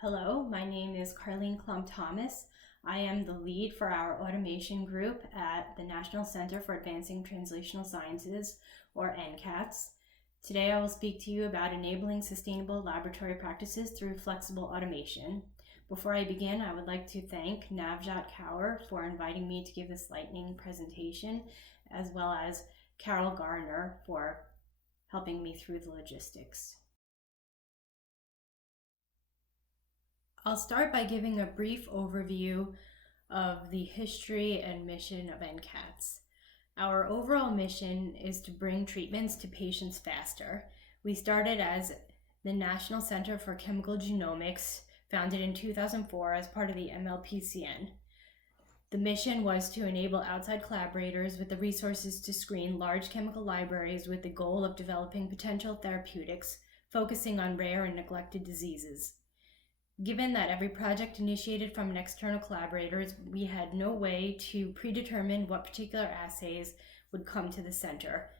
Hello, my name is Carleen Klumpp-Thomas. I am the lead for our automation group at the National Center for Advancing Translational Sciences, or NCATS. Today I will speak to you about enabling sustainable laboratory practices through flexible automation. Before I begin, I would like to thank Navjot Kaur for inviting me to give this lightning presentation, as well as Carol Garner for helping me through the logistics. I'll start by giving a brief overview of the history and mission of NCATS. Our overall mission is to bring treatments to patients faster. We started as the National Center for Chemical Genomics, founded in 2004 as part of the MLPCN. The mission was to enable outside collaborators with the resources to screen large chemical libraries with the goal of developing potential therapeutics, focusing on rare and neglected diseases. Given that every project initiated from external collaborators, we had no way to predetermine what particular assays would come to the center.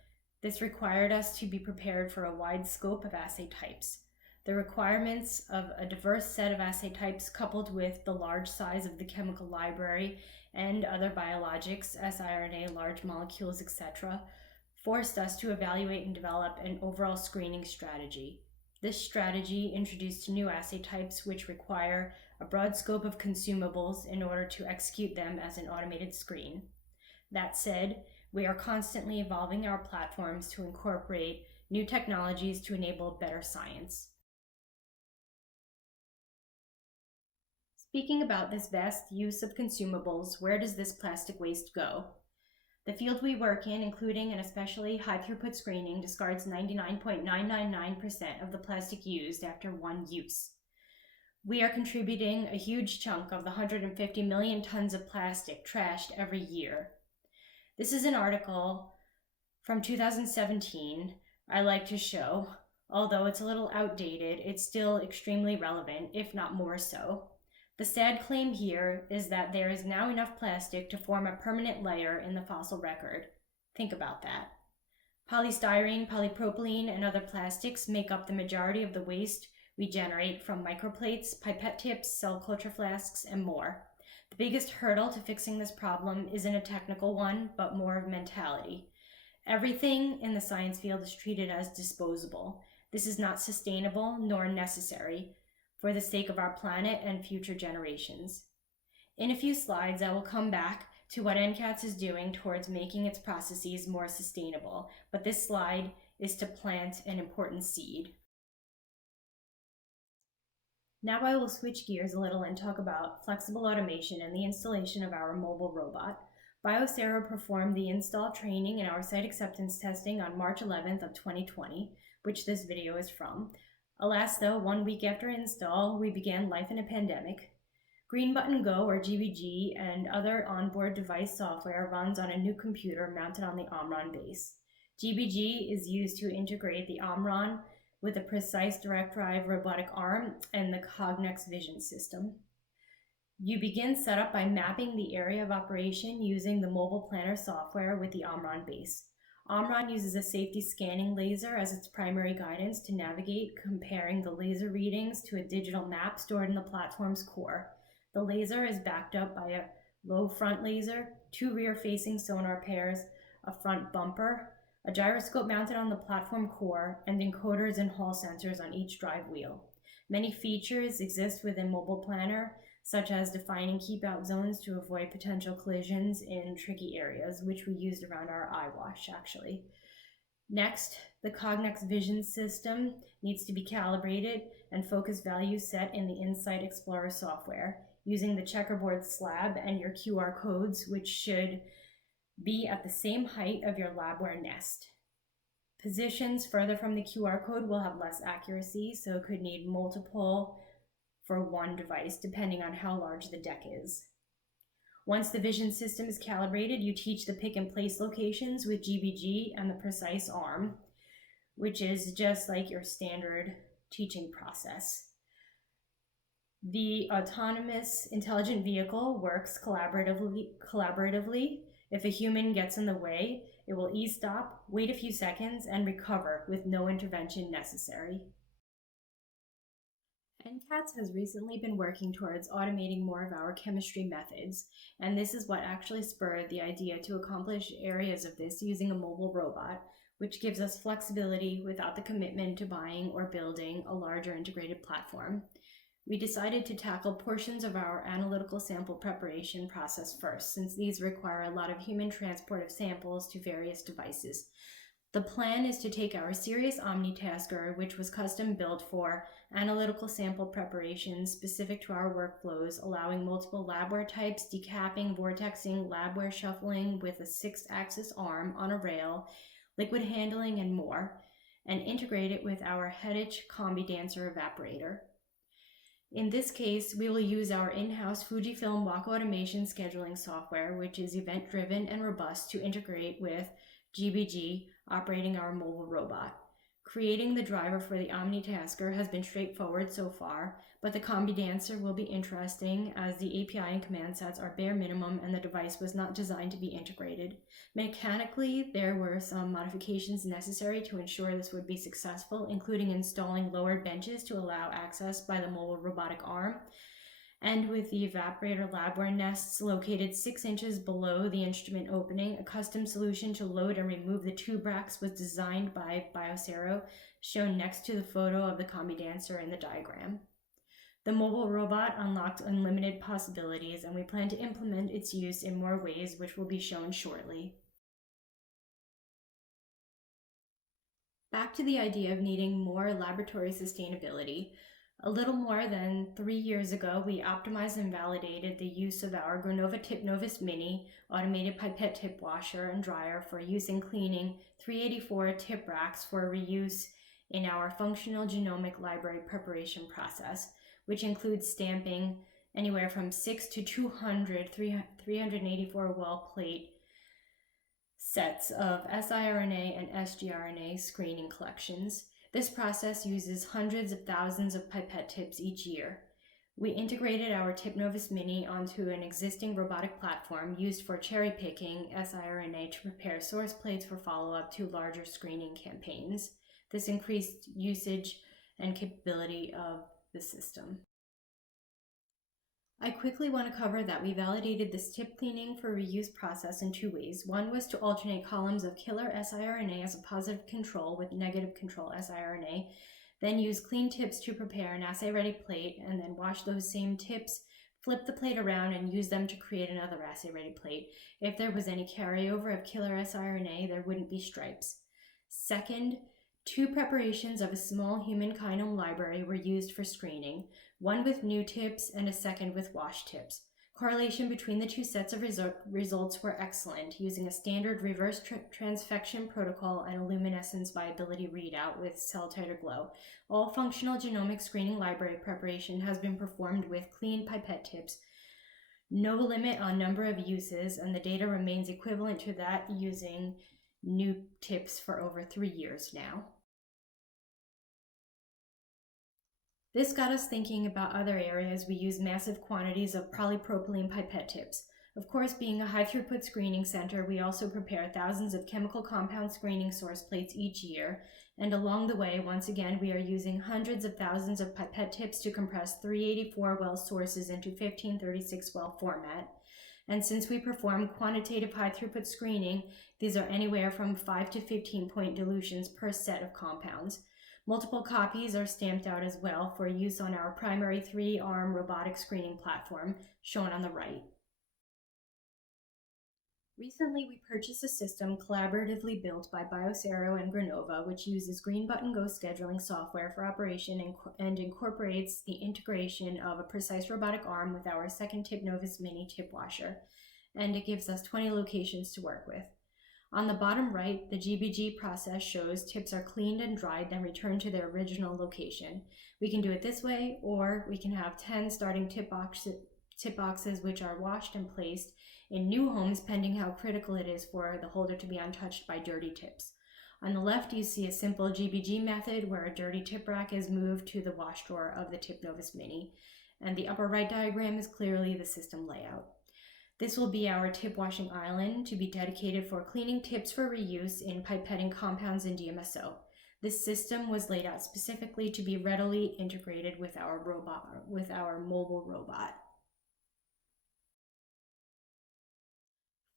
This required us to be prepared for a wide scope of assay types. The requirements of a diverse set of assay types, coupled with the large size of the chemical library and other biologics, siRNA, large molecules, etc., forced us to evaluate and develop an overall screening strategy. This strategy introduced new assay types which require a broad scope of consumables in order to execute them as an automated screen. That said, we are constantly evolving our platforms to incorporate new technologies to enable better science. Speaking about this vast use of consumables, where does this plastic waste go? The field we work in, including and especially high-throughput screening, discards 99.999% of the plastic used after one use. We are contributing a huge chunk of the 150 million tons of plastic trashed every year. This is an article from 2017 I like to show. Although it's a little outdated, it's still extremely relevant, if not more so. The sad claim here is that there is now enough plastic to form a permanent layer in the fossil record. Think about that. Polystyrene, polypropylene, and other plastics make up the majority of the waste we generate from microplates, pipette tips, cell culture flasks, and more. The biggest hurdle to fixing this problem isn't a technical one, but more of mentality. Everything in the science field is treated as disposable. This is not sustainable nor necessary for the sake of our planet and future generations. In a few slides, I will come back to what NCATS is doing towards making its processes more sustainable, but this slide is to plant an important seed. Now I will switch gears a little and talk about flexible automation and the installation of our mobile robot. Biosero performed the install training and our site acceptance testing on March 11th of 2020, which this video is from. Alas though, 1 week after install, we began life in a pandemic. Green Button Go, or GBG, and other onboard device software runs on a new computer mounted on the Omron base. GBG is used to integrate the Omron with a precise direct drive robotic arm and the Cognex vision system. You begin setup by mapping the area of operation using the mobile planner software with the Omron base. Omron uses a safety scanning laser as its primary guidance to navigate, comparing the laser readings to a digital map stored in the platform's core. The laser is backed up by a low front laser, 2 rear-facing sonar pairs, a front bumper, a gyroscope mounted on the platform core, and encoders and hall sensors on each drive wheel. Many features exist within Mobile Planner, such as defining keep-out zones to avoid potential collisions in tricky areas, which we used around our eye wash, actually. Next, the Cognex vision system needs to be calibrated and focus values set in the Insight Explorer software, using the checkerboard slab and your QR codes, which should be at the same height of your labware nest. Positions further from the QR code will have less accuracy, so it could need multiple for one device, depending on how large the deck is. Once the vision system is calibrated, you teach the pick and place locations with GBG and the precise arm, which is just like your standard teaching process. The autonomous intelligent vehicle works collaboratively. If a human gets in the way, it will e-stop, wait a few seconds, and recover with no intervention necessary. NCATS has recently been working towards automating more of our chemistry methods, and this is what actually spurred the idea to accomplish areas of this using a mobile robot, which gives us flexibility without the commitment to buying or building a larger integrated platform. We decided to tackle portions of our analytical sample preparation process first, since these require a lot of human transport of samples to various devices. The plan is to take our Sirius Omnitasker, which was custom built for analytical sample preparation specific to our workflows, allowing multiple labware types, decapping, vortexing, labware shuffling with a 6-axis arm on a rail, liquid handling, and more, and integrate it with our Hettich Combi Dancer evaporator. In this case, we will use our in-house Fujifilm walk automation scheduling software, which is event-driven and robust, to integrate with GBG operating our mobile robot. Creating the driver for the Omnitasker has been straightforward so far, but the Combi Dancer will be interesting as the API and command sets are bare minimum and the device was not designed to be integrated. Mechanically, there were some modifications necessary to ensure this would be successful, including installing lowered benches to allow access by the mobile robotic arm, and with the evaporator labware nests located 6 inches below the instrument opening, a custom solution to load and remove the tube racks was designed by Biosero, shown next to the photo of the Combi Dancer in the diagram. The mobile robot unlocked unlimited possibilities, and we plan to implement its use in more ways, which will be shown shortly. Back to the idea of needing more laboratory sustainability. A little more than 3 years ago, we optimized and validated the use of our Tipnovus Mini automated pipette tip washer and dryer for use in cleaning 384 tip racks for reuse in our functional genomic library preparation process, which includes stamping anywhere from 6 to 384 well plate sets of siRNA and sgRNA screening collections. This process uses hundreds of thousands of pipette tips each year. We integrated our Tipnovus Mini onto an existing robotic platform used for cherry-picking siRNA to prepare source plates for follow-up to larger screening campaigns. This increased usage and capability of the system. I quickly want to cover that we validated this tip cleaning for reuse process in 2 ways. One was to alternate columns of killer siRNA as a positive control with negative control siRNA, then use clean tips to prepare an assay-ready plate, and then wash those same tips, flip the plate around, and use them to create another assay-ready plate. If there was any carryover of killer siRNA, there wouldn't be stripes. Second, 2 preparations of a small human kinome library were used for screening, one with new tips and a second with wash tips. Correlation between the 2 sets of results were excellent, using a standard reverse transfection protocol and a luminescence viability readout with cell titer glow. All functional genomic screening library preparation has been performed with clean pipette tips. No limit on number of uses, and the data remains equivalent to that using new tips for over 3 years now. This got us thinking about other areas we use massive quantities of polypropylene pipette tips. Of course, being a high-throughput screening center, we also prepare thousands of chemical compound screening source plates each year, and along the way, once again, we are using hundreds of thousands of pipette tips to compress 384 well sources into 1536 well format. And since we perform quantitative high-throughput screening, these are anywhere from 5 to 15 point dilutions per set of compounds. Multiple copies are stamped out as well for use on our primary 3-arm robotic screening platform, shown on the right. Recently, we purchased a system collaboratively built by Biosero and Granova, which uses Green Button Go scheduling software for operation and incorporates the integration of a precise robotic arm with our second Tipnovus Mini tip washer, and it gives us 20 locations to work with. On the bottom right, the GBG process shows tips are cleaned and dried, then returned to their original location. We can do it this way, or we can have 10 starting tip boxes which are washed and placed in new homes, pending how critical it is for the holder to be untouched by dirty tips. On the left, you see a simple GBG method where a dirty tip rack is moved to the wash drawer of the Tipnovus Mini, and the upper right diagram is clearly the system layout. This will be our tip washing island to be dedicated for cleaning tips for reuse in pipetting compounds in DMSO. This system was laid out specifically to be readily integrated with our mobile robot.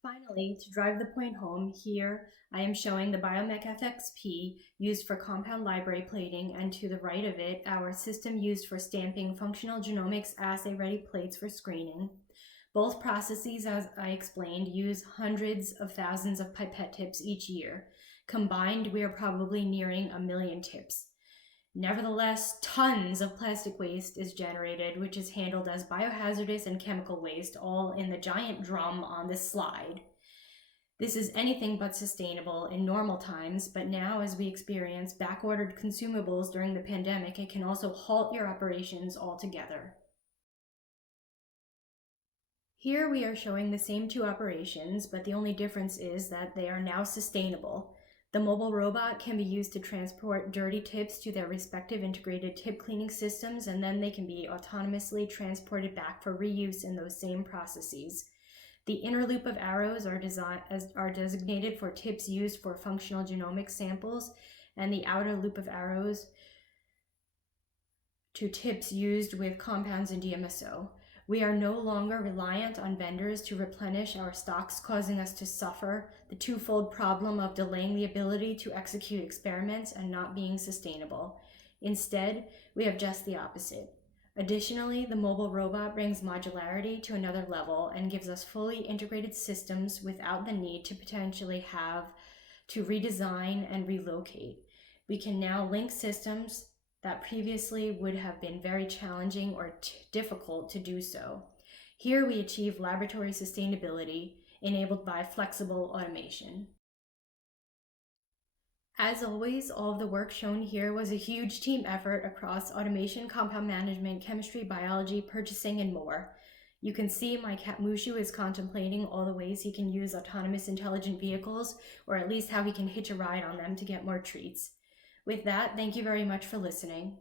Finally, to drive the point home, here I am showing the Biomec FXP used for compound library plating, and to the right of it, our system used for stamping functional genomics assay-ready plates for screening. Both processes, as I explained, use hundreds of thousands of pipette tips each year. Combined, we are probably nearing 1 million tips. Nevertheless, tons of plastic waste is generated, which is handled as biohazardous and chemical waste, all in the giant drum on this slide. This is anything but sustainable in normal times, but now as we experience back-ordered consumables during the pandemic, it can also halt your operations altogether. Here we are showing the same two operations, but the only difference is that they are now sustainable. The mobile robot can be used to transport dirty tips to their respective integrated tip cleaning systems, and then they can be autonomously transported back for reuse in those same processes. The inner loop of arrows are designated for tips used for functional genomics samples, and the outer loop of arrows to tips used with compounds in DMSO. We are no longer reliant on vendors to replenish our stocks, causing us to suffer the twofold problem of delaying the ability to execute experiments and not being sustainable. Instead, we have just the opposite. Additionally, the mobile robot brings modularity to another level and gives us fully integrated systems without the need to potentially have to redesign and relocate. We can now link systems that previously would have been very challenging or difficult to do so. Here we achieve laboratory sustainability enabled by flexible automation. As always, all of the work shown here was a huge team effort across automation, compound management, chemistry, biology, purchasing, and more. You can see my cat Mushu is contemplating all the ways he can use autonomous intelligent vehicles, or at least how he can hitch a ride on them to get more treats. With that, thank you very much for listening.